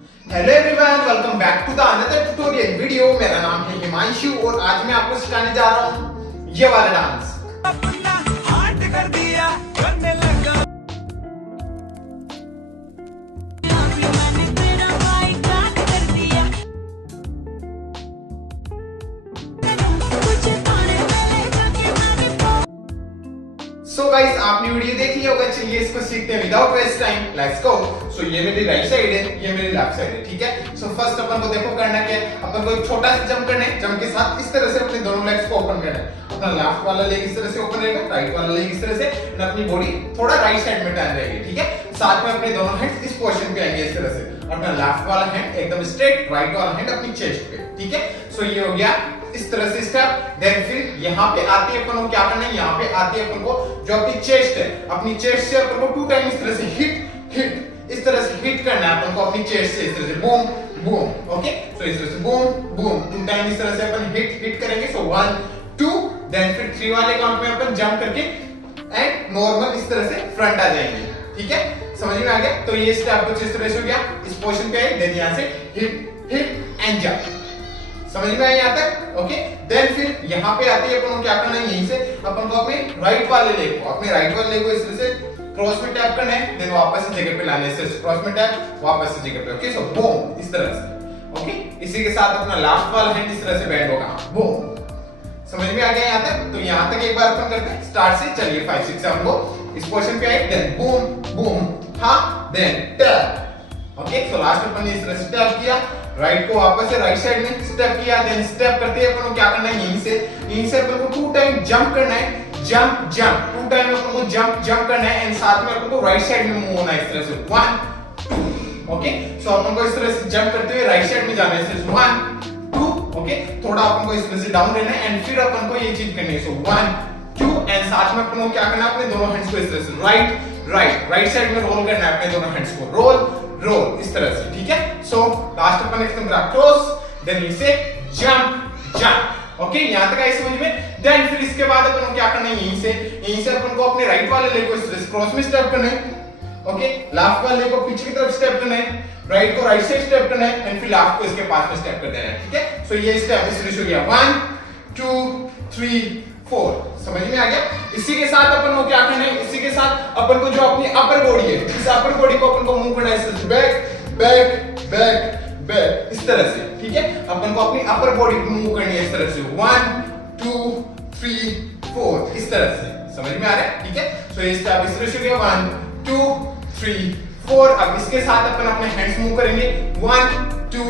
Hello everyone, welcome back to the another tutorial video. मेरा नाम है हिमांशु और आज मैं आपको सिखाने जा रहा हूँ ये वाला डांस। सो गाइस, आपने वीडियो देख लिया होगा। चलिए इसको सीखते हैं without waste time. Let's go. So ये मेरी राइट साइड है, ये मेरी लेफ्ट साइड है, ठीक है। सो फर्स्ट अपन को देखो करना क्या है। अपन को एक छोटा सा जंप करना है। जंप के साथ इस तरह से अपने दोनों लेग्स को ओपन करना है। अपना लेफ्ट वाला लेग इस तरह से ओपन रहेगा, राइट वाला लेग इस तरह से, और अपनी बॉडी थोड़ा राइट साइड में टर्न रहेगी, ठीक है। साथ में अपने दोनों हैंड्स इस पोजीशन पे आएंगे इस तरह से। अपना लेफ्ट वाला हैंड एकदम स्ट्रेट, राइट वाला हैंड अपनी चेस्ट पे, ठीक है। सो ये हो गया इस तरह से स्टेप। देन फिर यहाँ पे आती है अपन को क्या करना है, यहाँ पे आती है अपन को जो अपनी चेस्ट है, अपनी चेस्ट से अपन को 2 टाइम इस तरह से हिट हिट इस तरह से हिट करना है अपन को अपनी चेस्ट से इस तरह से बूम बूम। ओके, सो इस तरह से बूम बूम 2 टाइम इस तरह से अपन हिट हिट करेंगे। सो 1 2, देन फिर 3 वाले काउंट में अपन जंप करके एंड नॉर्मल इस तरह से फ्रंट आ जाएंगे, ठीक है। समझ में आ गया। तो ये स्टेप कुछ इस तरह से हो गया, इस पोजीशन पे आए, देन यहां से हिट हिट एंड जंप। समझ में आया यहाँ तक? ओके। देन फिर यहाँ पे आती है अपन को क्या करना है, यहीं से अपन को अपने राइट वाले लेग को इस तरह से क्रॉस में टैप करना है, देन वापस से जगह पे लाना है, इस क्रॉस में टैप वापस से जगह पे। ओके, सो बूम इस तरह से। ओके, इसी के साथ अपना लेफ्ट वाला हैंड इस तरह से बेंड होगा, बूम। समझ में आ गया यहाँ तक? तो यहाँ तक एक बार अपन करते हैं स्टार्ट से। चलिए 5 6 7 को इस पोजीशन पे आए, देन बूम बूम, हाँ, then tap. Okay, so last अपन ने इस तरह से टैप किया, राइट को वापस से राइट साइड में स्टेप किया, देन स्टेप करते हैं अपन को क्या करना है, यहीं से अपन को 2 टाइम जंप करना है, जंप जंप 2 टाइम अपन को जंप जंप करना है, एंड साथ में अपन को राइट साइड में मूव होना है इस तरह से 1 2। ओके, सो अपन को इस तरह से जंप करते हुए राइट साइड में जाना है, इस तरह से 1 2। ओके, थोड़ा अपन को इस तरह से डाउन रहना है एंड फिर अपन को ये चीज करनी है। सो 1 2, एंड साथ में अपन को क्या करना है, अपने दोनों हैंड्स को इस तरह से राइट साइड में रोल करना है, अपने दोनों हैंड्स को रोल इस तरह से, ठीक है। सो लास्ट अपन एकदम क्रॉस, देन इसे जंप। ओके, यहां तक आई समझ में? देन फिर इसके बाद अपन को क्या करना है, यहीं से अपन को अपने राइट वाले लेग को इस तरह से क्रॉस में स्टेप करना है। ओके, लेफ्ट वाले लेग को पीछे की तरफ स्टेप करना है, राइट को राइट साइड स्टेप करना है, एंड फिर लेफ्ट को इसके पास में स्टेप कर देना है, ठीक है। सो ये स्टेप इस तरह से हो गया 1 2 3 4। समझ में आ गया? इसी के साथ अपन को क्या करना है, इसी के साथ अपन को जो अपनी अपर बॉडी है, इस अपर बॉडी को अपन को मूव करना है इस तरह से बैक बैक बैक बैक इस तरह से, ठीक है। अपन को अपनी अपर बॉडी को मूव करनी है इस तरह से 1 2 3 4 इस तरह से। समझ में आ रहा है? ठीक है। सो ये स्टेप इस तरह से हो गया 1 2 3 4। अब इसके साथ अपन अपने हैंड्स मूव करेंगे 1 2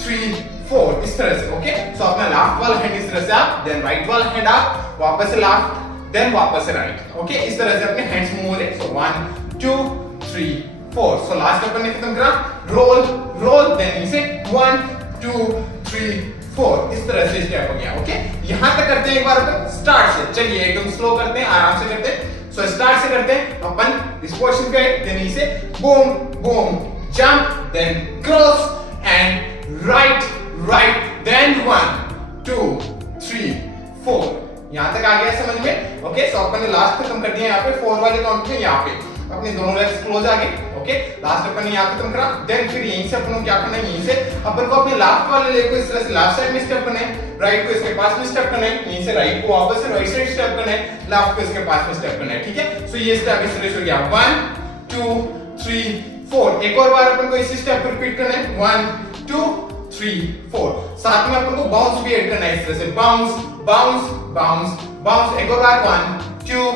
3 4 इस तरह से। ओके, सो अपना लेफ्ट वाला हैंड इस तरह से आप, देन राइट वाला हैंड आप, वापस से लेफ्ट, देन वापस से राइट। ओके, इस तरह से अपने हैंड्स मूव हो रहे। सो 1 2 3 4। सो लास्ट अपन ने खत्म करा, रोल देन इसे 1 2 3 4 इस तरह से स्टेप हो गया। ओके, यहां तक करते हैं एक बार अपन स्टार्ट से। चलिए एकदम स्लो करते हैं, आराम से करते हैं। सो स्टार्ट से करते हैं अपन इस पोजीशन पे, देन इसे boom boom jump, then cross and right then 1 2 3 4। यहां तक आ गया समझ में? ओके, सो अपन ने लास्ट खत्म कर दिया यहाँ पे 4 वाले काउंट में। यहाँ पे अपने दोनों लेग्स क्लोज आ गए। ओके, लास्ट अपन ने यहाँ खत्म करा। देन फिर यहीं से अपन को क्या करना है, यहीं से अपन को अपने लेफ्ट वाले लेग को इस तरह से लेफ्ट साइड में स्टेप करना है, राइट को इसके पास में स्टेप करना है, यहीं से राइट को वापस से राइट साइड स्टेप करना है, लेफ्ट को इसके पास में स्टेप करना है, ठीक है। सो ये स्टेप इस तरह से हो गया 1 2 3 4। एक और बार अपन को इसी स्टेप को रिपीट करना है 1 2 3 4। साथ में अपन को बाउंस भी ऐड करना है इस तरह से, बाउंस बाउंस बाउंस बाउंस। एक और बार 1 2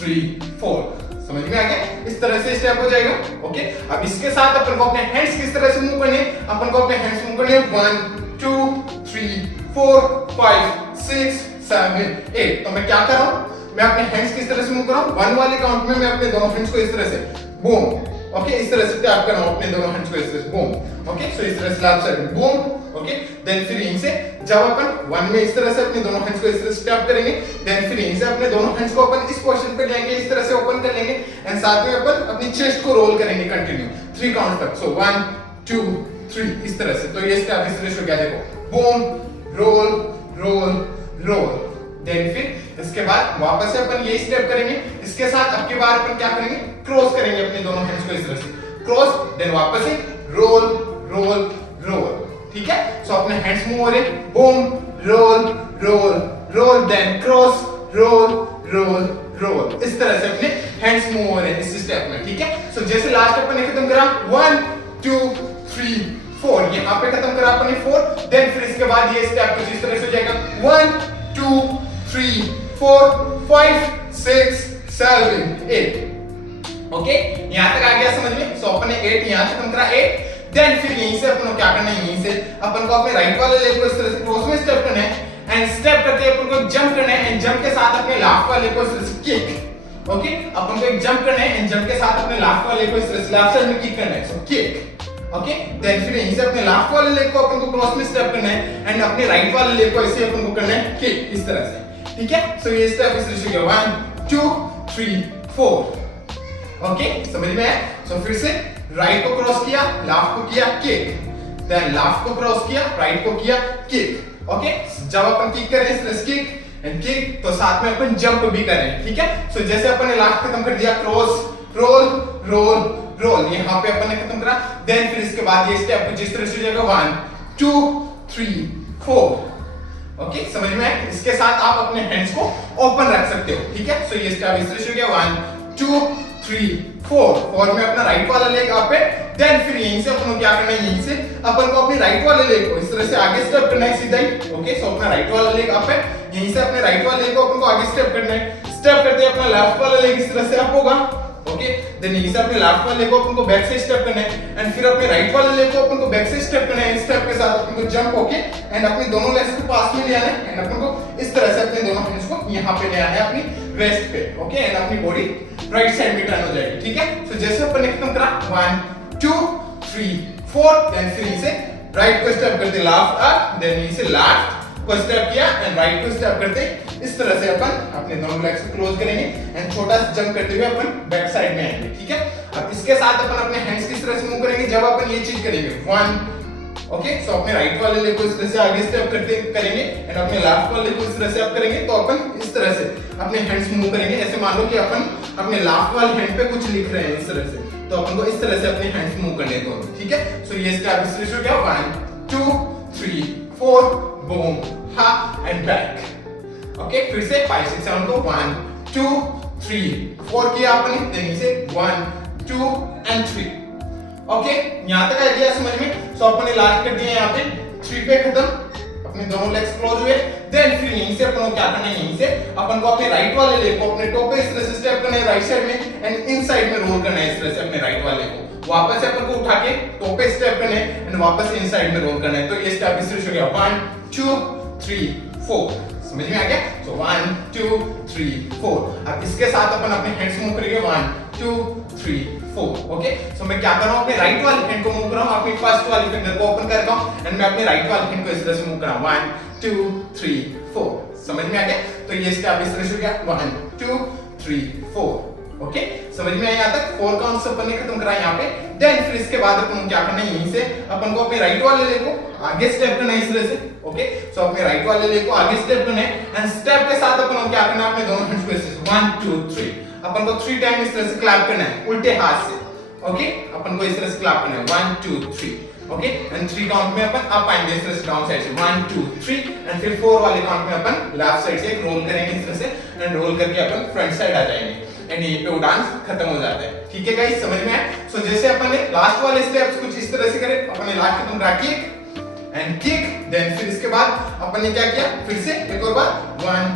3 4। समझ में आ गया? इस तरह से स्टेप हो जाएगा। ओके, अब इसके साथ अपन को अपने हैंड्स किस तरह से मूव करने हैं, अपन को अपने हैंड्स मूव करने हैं 1 2 3 4 5 6 7 8। तो मैं क्या कर रहा हूं, मैं अपने हैंड्स किस तरह से मूव कर रहा हूं, 1 वाले काउंट में मैं अपने दोनों हैंड्स को इस तरह से बूम। ओके, इस तरह से टैप कर रहा हूं अपने दोनों हैंड्स को इस तरह से बूम। ओके, सो इस तरह से लेफ्ट साइड में बूम। ओके, देन फिर यहीं से जब अपन 1 में इस तरह से अपने दोनों हैंड्स को इस तरह से टैप करेंगे, देन फिर यहीं से अपने दोनों हैंड्स को अपन इस पोजीशन पे लेंगे, इस तरह से ओपन कर लेंगे, एंड साथ में अपन अपनी चेस्ट को रोल करेंगे कंटिन्यू 3 काउंट तक। सो 1 2 3 इस तरह से। तो ये स्टेप इस तरह से हो गया, देखो बूम रोल। देन फिर इसके बाद वापस से अपन ये स्टेप करेंगे। इसके साथ अब की बार अपन क्या करेंगे, क्रॉस करेंगे अपने दोनों हैंड्स को इस तरह से, क्रॉस, देन वापस से रोल रोल रोल, ठीक है। सो अपने हैंड्स मूव हो रहे, boom roll roll roll, then cross roll roll roll, इस तरह से अपने हैंड्स मूव हो रहे हैं इस स्टेप में, ठीक है। सो जैसे लास्ट अपन ने खत्म करा 1 2 3 4, यहां पे खत्म करा अपन ने 4, देन फिर इसके बाद ये स्टेप कुछ इस तरह से हो जाएगा 1 2 3 4 5 6 7 8, ओके। यहां तक आ गया समझ में। सो अपन ने 8 यहां खत्म करा 8, देन फिर यहीं से अपन को क्या करना है, यहीं से अपन को अपने राइट वाले लेग को इस तरह से क्रॉस में स्टेप करना है, एंड स्टेप करके अपन को जंप करना है, एंड जंप के साथ अपने लेफ्ट वाले को इस तरह से किक, ओके। अपन को एक जंप करना है, एंड जंप के साथ अपने लेफ्ट वाले को इस तरह से लेफ्ट साइड में किक करना है, सो किक, ओके। देन फिर यहीं से अपने लेफ्ट वाले लेग को अपन को क्रॉस में स्टेप करना है, एंड अपने राइट वाले लेग को ऐसे अपन को करना है किक, इस तरह से, ठीक है। सो ये स्टेप इस तरह से हो गया 1 2 3 4, ओके, समझ में आया। सो फिर से राइट को क्रॉस किया, लेफ्ट को किया किक, देन लेफ्ट को क्रॉस किया, राइट को किया किक, ओके। जब अपन किक करें इस तरह से किक एंड किक, तो साथ में अपन जंप भी करें, ठीक है। सो जैसे अपन ने लास्ट खत्म कर दिया क्रॉस रोल रोल रोल, यहां पे अपन ने खत्म करा, देन फिर इसके बाद ये स्टेप कुछ इस तरह से हो जाएगा 1 2 3 4, ओके, समझ में आया। इसके साथ आप अपने हैंड्स को ओपन रख सकते हो, ठीक है। सो ये स्टेप इस तरह से हो गया 1 2 3 4 में अपना राइट वाला लेग आप पे, देन फिर यहीं से अपन को क्या करना है, यहीं से अपन को अपने राइट वाले लेग को इस तरह से आगे स्टेप करना है सीधा ही, ओके। सो अपना राइट वाला लेग आप पे, यहीं से अपने राइट वाले लेग को अपन को आगे स्टेप करना है, स्टेप करते अपना लेफ्ट वाला लेग इस तरह से अप होगा, ओके। देन यहीं से अपने लेफ्ट वाले लेग को अपन को बैक से स्टेप करना है, एंड फिर अपने राइट वाले लेग को अपन को बैक से स्टेप करना है, स्टेप के साथ अपन को जंप होके एंड अपने दोनों लेग्स को पास में ले आना है, एंड अपन को इस तरह से अपने दोनों हैंड्स को यहां पे ले आना है अपनी वेस्ट पे, ओके, एंड अपनी बॉडी राइट साइड में टर्न हो जाएगी, ठीक है। सो जैसे अपन ने खत्म करा 1 2 3 4, देन फिर इसे राइट को स्टेप करते लेफ्ट अप, देन इसे लेफ्ट को स्टेप किया एंड राइट को स्टेप करते, इस तरह से अपन अपने दोनों लेग्स को क्लोज करेंगे एंड छोटा सा जंप करते हुए अपन बैक साइड में आएंगे, ठीक है। अब इसके साथ अपन अपने हैंड्स किस तरह से मूव करेंगे जब अपन ये चीज करेंगे 1, ओके। सो अपने राइट वाले लेग को इस तरह से आगे स्टेप करते करेंगे एंड अपने लेफ्ट वाले लेग को इस तरह से अप करेंगे, तो अपन इस तरह से अपने हैंड्स मूव करेंगे। ऐसे मान लो कि अपन अपने लेफ्ट वाले हैंड पे कुछ लिख रहे हैं इस तरह से, तो अपन को इस तरह से अपने हैंड्स मूव करने दो, ठीक है। सो ये स्टेप इस तरह से हो गया 1 2 3 4 बूम हा एंड बैक, ओके। फिर से 5 6 7 को 1 2 3 4 किया आपने, देन इसे 1 2 एंड 3, ओके। यहां तक आ गया समझ में। सो अपन ने लास्ट कर दिया यहां पे 3 पे खत्म, अपने दोनों लेग्स क्लोज हुए, देन फिर यहीं से अपन को क्या करना है, यहीं से अपन को अपने राइट वाले लेग को अपने टो पे इस तरह से स्टेप करना है राइट साइड में, एंड इन साइड में रोल करना है इस तरह से अपने राइट वाले को, वापस से अपन को उठा के टो पे स्टेप करना है एंड वापस इन साइड में रोल करना है। तो ये स्टेप इस तरह से हो गया 1 2 3 4, समझ में आ गया। सो 1 2 3 4, अब इसके साथ अपन अपने हैंड्स मूव करेंगे 1 2 3 4, ओके। सो मैं क्या कर रहा हूं, अपने राइट वाले हैंड को मूव कर रहा हूं, अपनी फर्स्ट वाली फिंगर को ओपन कर रहा हूं एंड मैं अपने राइट वाले हैंड को इस तरह से मूव कर रहा हूं 1 2 3 4, समझ में आ गया। तो ये स्टेप इस तरह से हो गया 1 2 3 4, ओके। समझ में आया यहां तक। 4 काउंट्स अपन ने खत्म करा यहां पे, देन फिर इसके बाद अपन क्या करना है, यहीं से अपन को अपने राइट वाले लेग को आगे स्टेप करना है इस तरह से, ओके। सो अपने राइट वाले लेग को आगे स्टेप करना है एंड स्टेप के साथ अपन को क्या करना है, अपने दोनों हैंड्स को इस 1 2 3 अपन को 3 टाइम इस तरह से क्लैप करना है उल्टे हाथ से, ओके। अपन को इस तरह से क्लैप करना है 1 2 3, ओके। एंड 3 काउंट में अपन अप आएंगे इस तरह से डाउन साइड से 1 2 3, एंड फिर 4 वाले काउंट में अपन लेफ्ट साइड से एक रोल करेंगे इस तरह से एंड रोल करके अपन फ्रंट साइड आ जाएंगे एंड यहीं पे वो डांस खत्म हो जाता है, ठीक है गाइस, समझ में आया। सो जैसे अपन ने लास्ट वाले स्टेप्स कुछ इस तरह से करे, अपन ने लास्ट खत्म करा किक एंड किक, देन फिर इसके बाद अपन ने क्या किया, फिर से एक और बार 1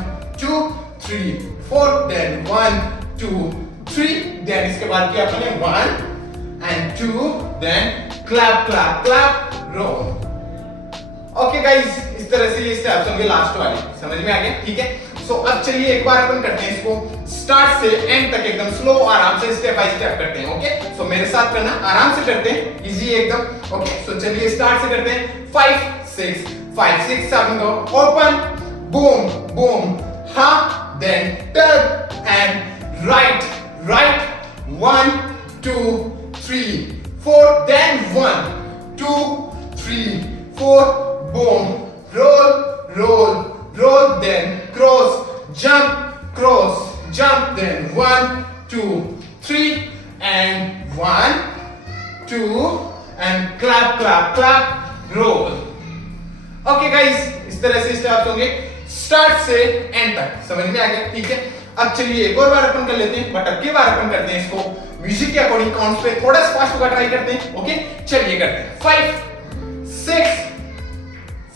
2 3 4, देन 1 2 3, देन इसके बाद किया अपन ने 1 and 2, then clap clap clap roll, okay guys. इस तरह से ये स्टेप्स होंगे लास्ट वाले, समझ में आ गया, ठीक है। सो अब चलिए एक बार अपन करते हैं इसको स्टार्ट से एंड तक एकदम स्लो आराम से स्टेप बाय स्टेप करते हैं, ओके। सो मेरे साथ करना, आराम से करते हैं, इजी एकदम, ओके। सो चलिए स्टार्ट से करते हैं 5 6 7 go, open boom boom ha, then turn and right 1 2 3 4, then 1 2 3 4 boom, roll, then cross jump, then 1 2 3 and 1 2 and clap stop, roll. Okay guys, इस तरह से स्टेप्स होंगे स्टार्ट से एंड तक, समझ में आ गया? ठीक है, अब चलिए एक और बार अपन कर लेते हैं, बट अब की बार अपन करते हैं इसको म्यूजिक के अकॉर्डिंग, काउंट्स पे थोड़ा फास्ट होगा ट्राई करते हैं। ओके चलिए करते हैं। 5 6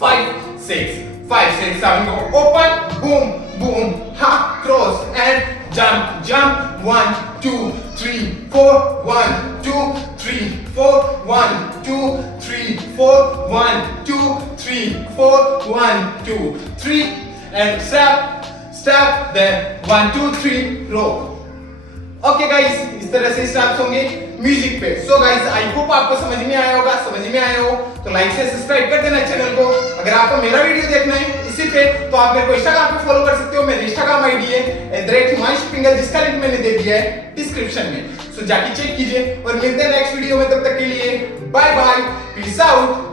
5 6 5 6 7 go open boom boom ha cross and jump jump 1 2 3 4 1 2 3 4 1 2 3 4 1 2 3 4 1 2 3 and step then 1 2 3 roll। Okay guys, इस तरह से स्टेप्स होंगे म्यूजिक पे। सो गाइस, आई होप आपको समझ में आया होगा। समझ में आया हो तो लाइक से सब्सक्राइब कर देना चैनल को। अगर आपको मेरा वीडियो देखना है इसी पे तो आप मेरे को इंस्टाग्राम पे फॉलो कर सकते हो। मेरी इंस्टाग्राम आईडी है @himanshu, जिसका लिंक मैंने दे दिया है डिस्क्रिप्शन में। सो जाके चेक कीजिए और मिलते हैं नेक्स्ट वीडियो में। तब तक के लिए बाय बाय, पीस आउट।